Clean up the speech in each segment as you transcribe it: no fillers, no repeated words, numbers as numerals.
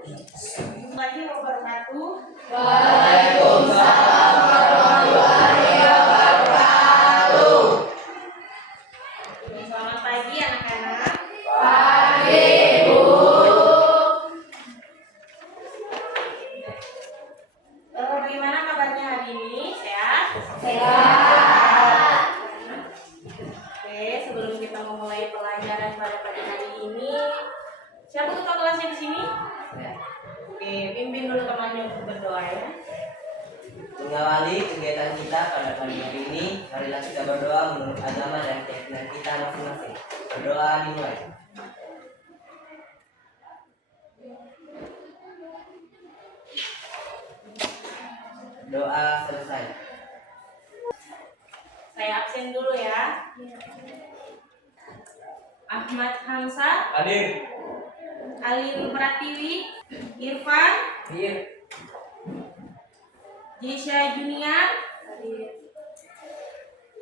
Lagi wabarakatuh. Waalaikumsalam warahmatullahi wabarakatuh. Selamat pagi anak-anak. Pagi, Bu. Bagaimana kabarnya hari ini? Sehat? Sehat. Oke, sebelum kita memulai pelajaran pada pagi hari ini, siapa ketua kelasnya di sini? Oke, pimpin dulu temannya untuk berdoa ya. Mengawali kegiatan kita pada pagi hari ini, marilah kita berdoa menurut agama dan keyakinan kita masing-masing. Berdoa dimulai. Doa selesai. Saya absen dulu ya. Ahmad Hamzah, Hadir. Alin Pratiwi, Irfan, Hadir. Jesha Junior,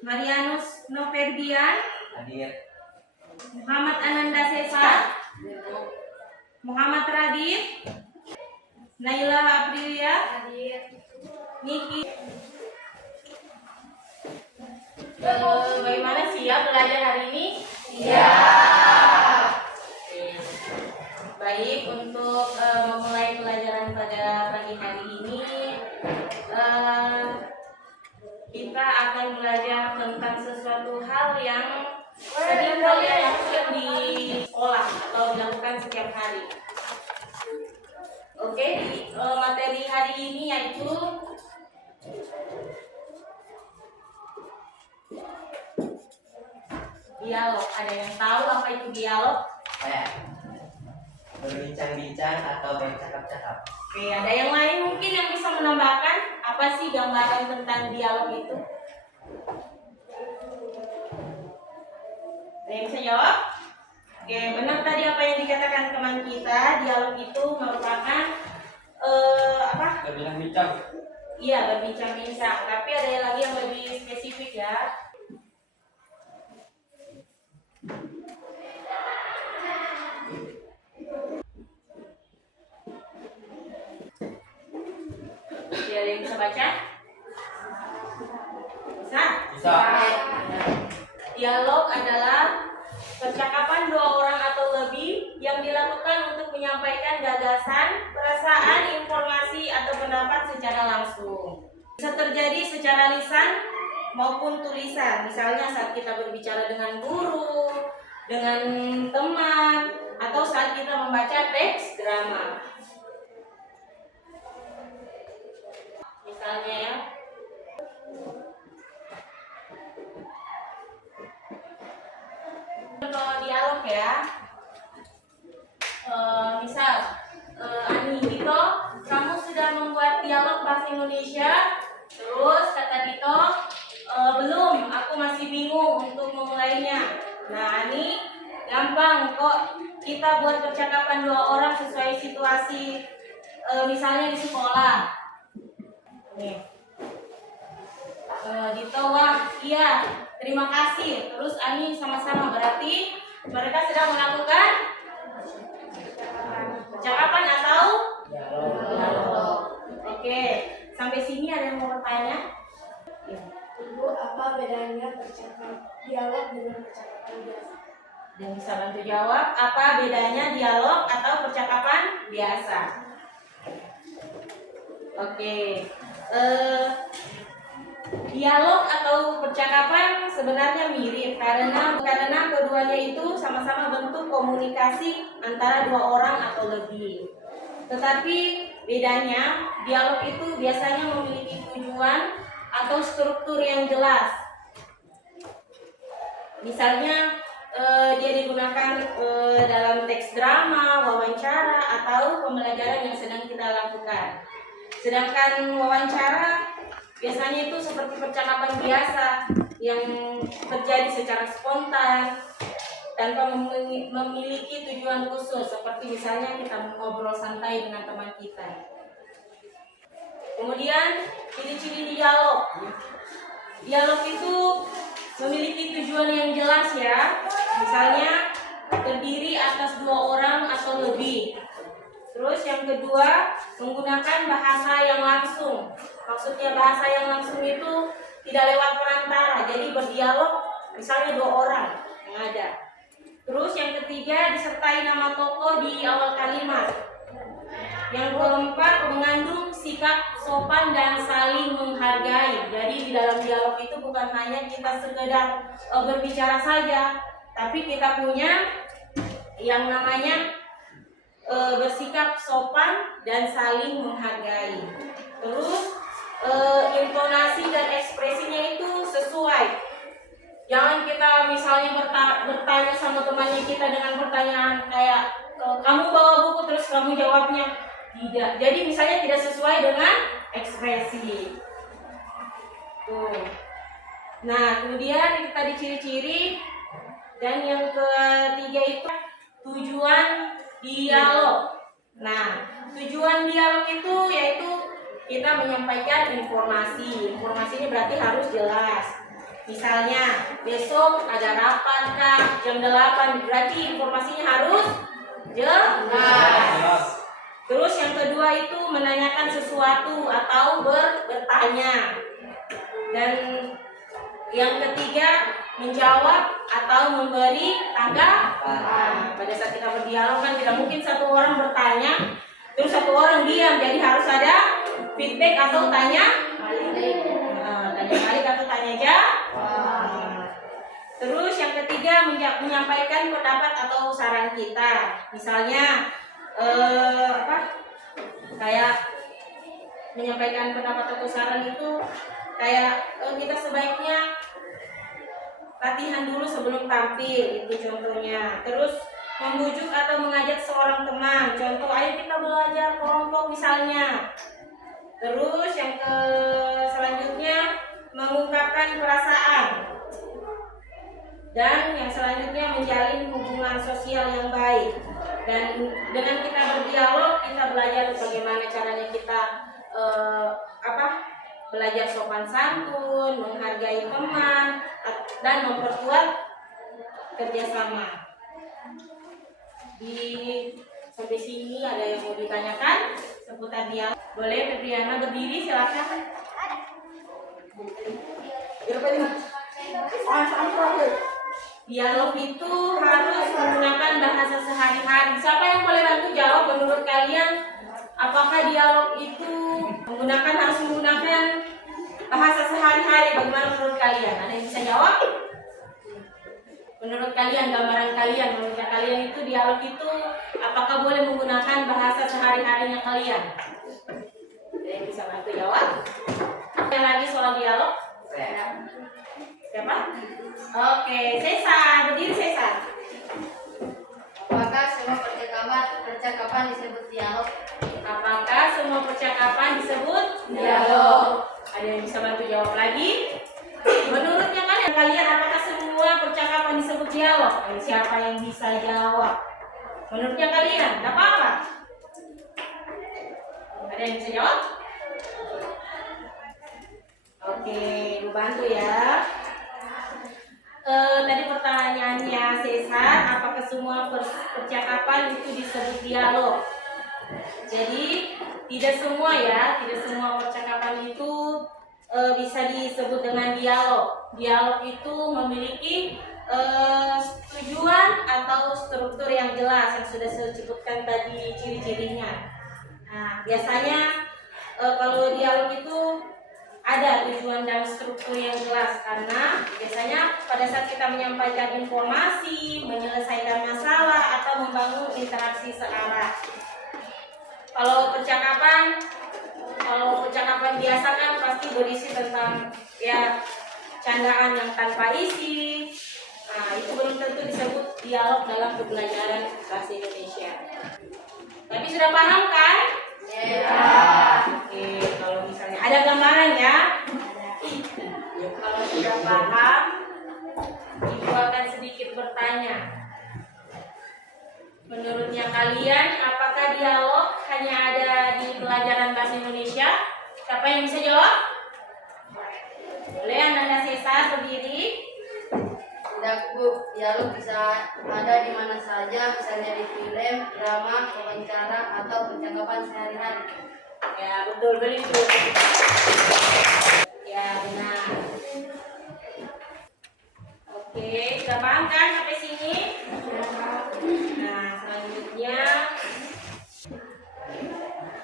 Marianus Noverdian, Hadir. Muhammad Ananda Sesa, Muhammad Radif, Naila Aprilia, Niki. Bagaimana siap belajar hari ini? Siap. Baik, untuk memulai pelajaran pada pagi hari ini, kita akan belajar tentang sesuatu hal yang sering kalian lakukan di sekolah atau dilakukan setiap hari. Oke, di materi hari ini yaitu dialog. Ada yang tahu apa itu dialog? Saya. Berbincang-bincang atau bercakap-cakap. Oke, ada yang lain mungkin yang bisa menambahkan apa sih gambaran tentang dialog itu? Ada yang bisa jawab? Oke, benar tadi apa yang dikatakan teman kita, dialog itu merupakan apa? Berbincang-bincang. Iya, berbincang-bincang. Tapi ada yang lagi yang lebih spesifik ya. Ada yang bisa baca? Bisa? Bisa. Dialog adalah percakapan dua orang atau lebih yang dilakukan untuk menyampaikan gagasan, perasaan, informasi, atau pendapat secara langsung. Bisa terjadi secara lisan maupun tulisan. Misalnya saat kita berbicara dengan guru, dengan teman, atau saat kita membaca teks drama. Misalnya ya. Contoh dialog ya. Misal Ani, Dito, kamu sudah membuat dialog bahasa Indonesia. Terus kata Dito, belum, aku masih bingung untuk memulainya. Nah, Ani, gampang kok, kita buat percakapan dua orang sesuai situasi, misalnya di sekolah. Nih. Dito, wah, iya, terima kasih. Terus Ani sama-sama, berarti mereka sedang melakukan percakapan atau dialog. Oke, sampai sini ada yang mau bertanya? Ibu, apa bedanya dialog dengan percakapan biasa? Dan bisa bantu jawab, apa bedanya dialog atau percakapan biasa? Oke, dialog atau percakapan sebenarnya mirip karena keduanya itu sama-sama bentuk komunikasi antara dua orang atau lebih. Tetapi bedanya, dialog itu biasanya memiliki tujuan atau struktur yang jelas. Misalnya dia digunakan dalam teks drama, wawancara, atau pembelajaran yang sedang kita lakukan. Sedangkan wawancara biasanya itu seperti percakapan biasa yang terjadi secara spontan tanpa memiliki tujuan khusus, seperti misalnya kita ngobrol santai dengan teman kita. Kemudian ciri-ciri dialog. Dialog itu memiliki tujuan yang jelas ya. Misalnya terdiri atas dua orang atau lebih. Terus yang kedua, menggunakan bahasa yang langsung. Maksudnya bahasa yang langsung itu tidak lewat perantara, jadi berdialog misalnya 2 orang yang ada. Terus yang ketiga, disertai nama tokoh di awal kalimat. Yang keempat, mengandung sikap sopan dan saling menghargai. Jadi di dalam dialog itu bukan hanya kita sekedar berbicara saja, tapi kita punya yang namanya bersikap sopan dan saling menghargai. Terus intonasi dan ekspresinya itu sesuai. Jangan kita misalnya bertanya sama temannya kita dengan pertanyaan kayak kamu bawa buku terus kamu jawabnya tidak. Jadi misalnya tidak sesuai dengan ekspresi. Tuh. Nah, kemudian itu tadi ciri-ciri, dan yang ketiga itu tujuan dialog. Nah, tujuan dialog itu yaitu kita menyampaikan informasi. Informasinya berarti harus jelas. Misalnya, besok ada rapat kah jam 8, berarti informasinya harus jelas. Terus yang kedua itu menanyakan sesuatu atau bertanya. Dan yang ketiga menjawab atau memberi tanggapan. Pada saat kita berdialog kan tidak mungkin satu orang bertanya terus satu orang diam, jadi harus ada feedback atau tanya balik atau tanya jawab. Terus yang ketiga menyampaikan pendapat atau saran kita. Misalnya kayak menyampaikan pendapat atau saran itu kayak kita sebaiknya latihan dulu sebelum tampil, itu contohnya. Terus membujuk atau mengajak seorang teman, contoh ayo kita belajar kelompok misalnya. Terus yang selanjutnya mengungkapkan perasaan, dan yang selanjutnya menjalin hubungan sosial yang baik. Dan dengan kita berdialog kita belajar bagaimana caranya kita belajar sopan santun, menghargai teman, dan memperkuat kerjasama. Sampai sini ada yang mau ditanyakan seputar dialog? Boleh Febriana berdiri silakan. Dialog itu harus menggunakan bahasa sehari-hari. Siapa yang boleh bantu jawab menurut kalian? Apakah dialog itu harus menggunakan bahasa sehari-hari? Bagaimana menurut kalian? Ada yang bisa jawab? Menurut kalian, gambaran kalian, menurut kalian itu dialog itu apakah boleh menggunakan bahasa sehari-harinya kalian? Ada yang bisa bantu jawab? Ada lagi soal dialog? Siapa? Oke, Cesar, berdiri Cesar. Apakah semua percakapan disebut dialog? Apakah semua percakapan disebut dialog? Ada yang bisa bantu jawab lagi? Menurutnya kalian apakah semua percakapan disebut dialog? Siapa yang bisa jawab? Menurutnya kalian, tidak apa-apa. Ada yang bisa jawab? Oke, gue bantu ya. Tadi pertanyaannya Cesar, apakah semua percakapan itu disebut dialog? Jadi tidak semua ya, tidak semua percakapan itu bisa disebut dengan dialog. Dialog itu memiliki tujuan atau struktur yang jelas yang sudah saya sebutkan tadi ciri-cirinya. Nah, biasanya kalau dialog itu ada tujuan dan struktur yang jelas, karena biasanya pada saat kita menyampaikan informasi, menyelesaikan masalah, atau membangun interaksi searah. Kalau percakapan biasa kan pasti berisi tentang ya candaan yang tanpa isi. Nah, itu belum tentu disebut dialog dalam pembelajaran bahasa Indonesia. Tapi sudah paham kan? Ya. Oke, kalau misalnya ada gambaran ya. Kalau sudah paham, Ibu akan sedikit bertanya. Menurutnya kalian, apakah dialog hanya ada di pelajaran bahasa Indonesia? Siapa yang bisa jawab? Boleh Anda Cesar berdiri. Tidak, Bu. dialog bisa ada di mana saja, misalnya di film, drama, wawancara, atau percakapan sehari-hari. Ya, betul, betul. Ya, benar. Oke, sudah paham kan sampai sini? Nah, selanjutnya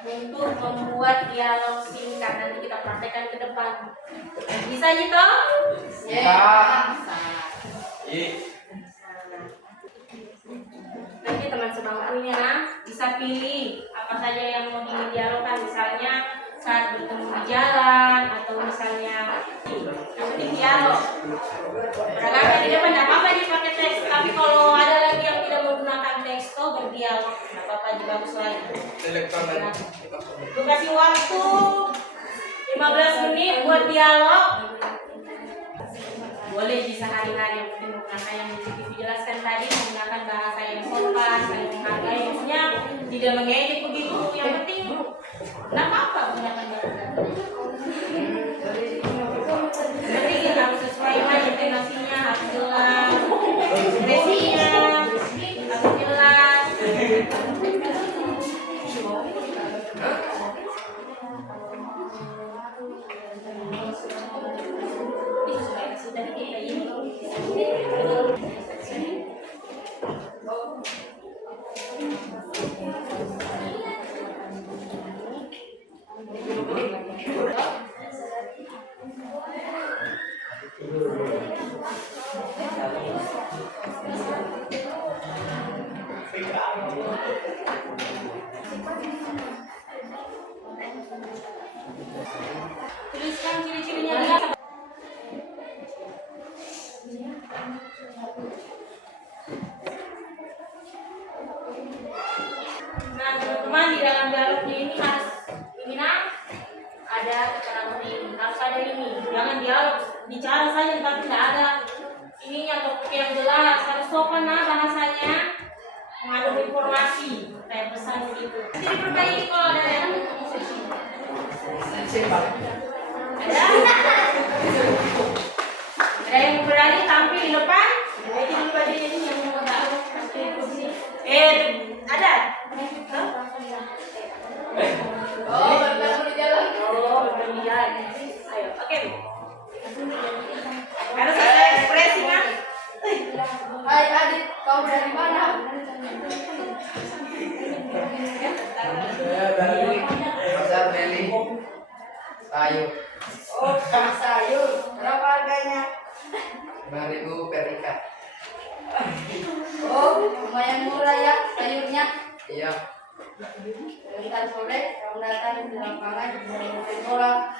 untuk membuat dialog singkat nanti kita praktekkan ke depan. Bisa gitu? Nanti teman sebangkunya bisa pilih apa saja yang mau didialogkan, misalnya saat bertemu di jalan atau misalnya yang penting dialog. Beragam di depan tidak apa-apa dipakai teks, tapi kalau ada lagi yang tidak menggunakan teks tuh berdialog, tidak apa-apa, bagus lagi. Lu kasih waktu 15 menit buat dialog. Boleh di sehari-hari, yang penting menggunakan yang dijelaskan tadi, menggunakan bahasa yang sopan, saling menghargai, maksudnya tidak mengejek begitu. Yang penting tidak apa-apa menggunakan bahasa. Penting harus sesuai dengan intonasinya, harus jelas, ekspresinya harus jelas. Tuliskan ciri-cirinya dia. Nah, teman-teman, di dalam dialognya ini harus ada keterangan ini, harus ada ini. Jangan dialog bicara saja tapi tidak ada ininya topik yang jelas, harus sopan bahasanya, mengandung informasi kayak pesan begitu. Jadi diperbaiki kalau ada yang ada yang berani tampil di depan. Jadi bajunya ini yang mau tahu. Ada. Oh, baru di jalan. Belum jalan. Ayo, oke. Harus ada ekspresi kan? Hai adik, kau dari mana? Saya dari Pasar Meli Sayur. Oh, sayur. Berapa harganya? 5.000 per ikat. Oh, lumayan murah ya sayurnya. Iya. Bentar sore, kamu datang di lapangan dari orang.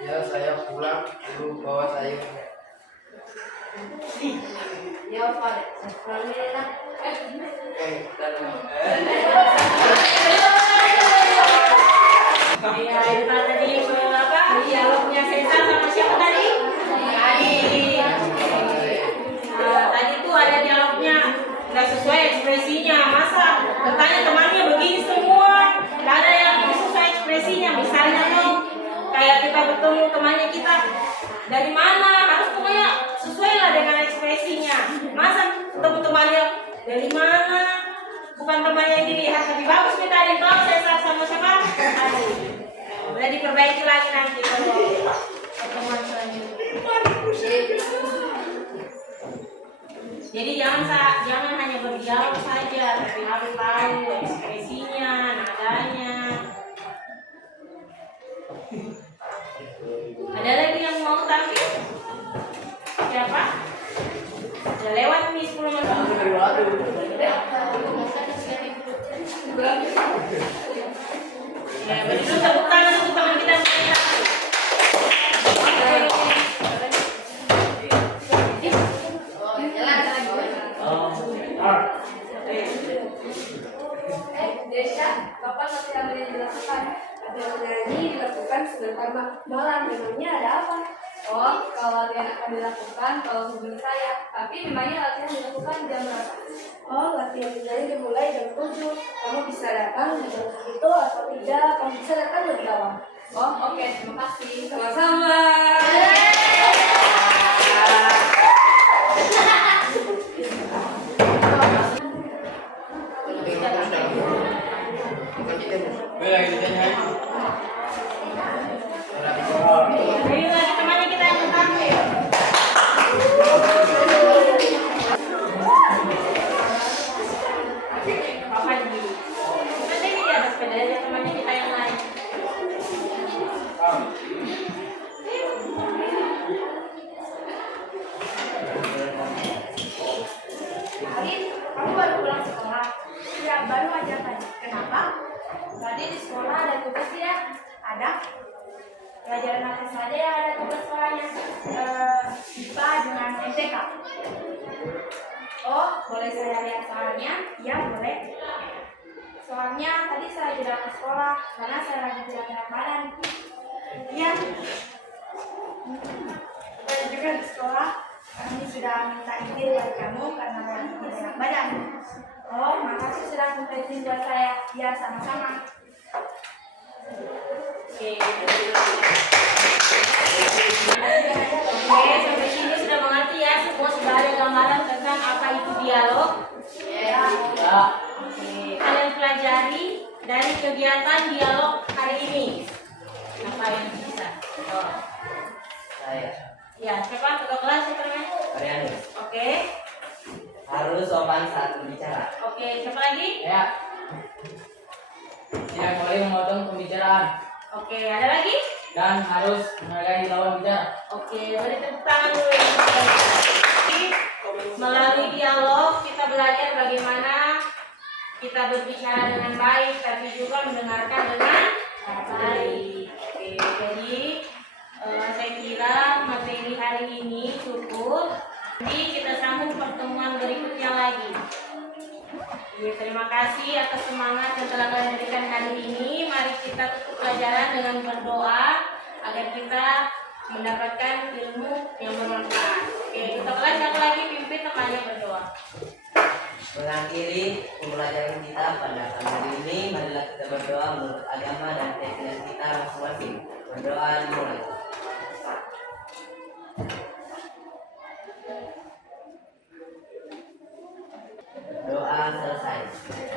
Iya, saya pulang dulu bawa sayur. Ya, Pak. Pulang dulu nak. Iya, itu tadi apa? Dialognya Sesa sama siapa tadi? Adi. Tadi tuh ada dialognya nggak sesuai ekspresinya. Masa bertanya temannya begini semua, nggak ada yang sesuai ekspresinya. Misalnya tuh kayak kita bertemu temannya kita dari mana, harus pokoknya sesuai lah dengan ekspresinya. Masa ketemu temannya dari mana, bukan temannya yang dilihat lebih bagus kita ada tahu Sesa sama siapa? Adi. Udah diperbaiki lagi nanti kalau pertemuan selanjutnya. Jadi jangan hanya berdialog saja, tapi harus tahu ekspresinya, nadanya. Ada lagi yang mau tampil? Siapa? Udah lewat nih 10 menit. Ya, beri dulu tepuk tangan untuk teman kita yang Desya, kapan latihan ini dilakukan? Latihan menyanyi dilakukan sebentar malam. Memangnya ada apa? Oh, kalau latihan akan dilakukan kalau hubungi saya. Tapi memangnya latihan dilakukan jam berapa? Oh, latihan menyanyi dimulai jam 7. Kamu bisa datang di jam segitu atau tidak? Kamu bisa datang lebih awal. Oh, oke, terima kasih. Sama-sama. Ayo lagi temannya kita yang tampil. Bapak di. Nanti di atas sepeda temannya kita yang lain. Alin, kamu baru pulang sekolah? Ya, baru aja tadi. Kenapa? Tadi di sekolah ada tugas ya? Ada? Pelajaran apa saja yang ada tugas sekolahnya? IPA dengan MTK. Oh, boleh saya lihat soalnya? Ya, boleh. Soalnya tadi saya tidak ke sekolah karena saya lagi tidak enak badan. Iya. Saya juga di sekolah. Kami sudah minta izin buat kamu karena lagi tidak enak badan. Oh, makasih sudah minta izin buat saya. Ya, sama-sama. Oke, sampai sini sudah mengerti ya, semua sudah ada gambaran tentang apa itu dialog. Ya. Oke, kalian pelajari dari kegiatan dialog hari ini. Apa yang bisa? Oh. Saya Ya, siapa ketua kelas siapa namanya? Arianus. Oke, Harus sopan saat berbicara. oke, siapa lagi? Ya. Tidak boleh memotong pembicaraan Oke, ada lagi? dan harus menghargai lawan bicara. Oke, beri tepuk tangan dulu yang pertama. Melalui dialog kita belajar bagaimana kita berbicara dengan baik, tapi juga mendengarkan dengan baik. Oke, jadi saya kira materi hari ini cukup. Nanti kita sambung pertemuan berikutnya lagi. Oke, terima kasih atas semangat yang telah kalian berikan hari ini. Mari kita tutup pelajaran dengan berdoa agar kita mendapatkan ilmu yang bermanfaat. Oke, kita satu lagi pimpin temannya berdoa. Mengakhiri pembelajaran kita pada hari ini, marilah kita berdoa menurut agama dan keyakinan kita masing-masing. Berdoa dimulai. Doa selesai.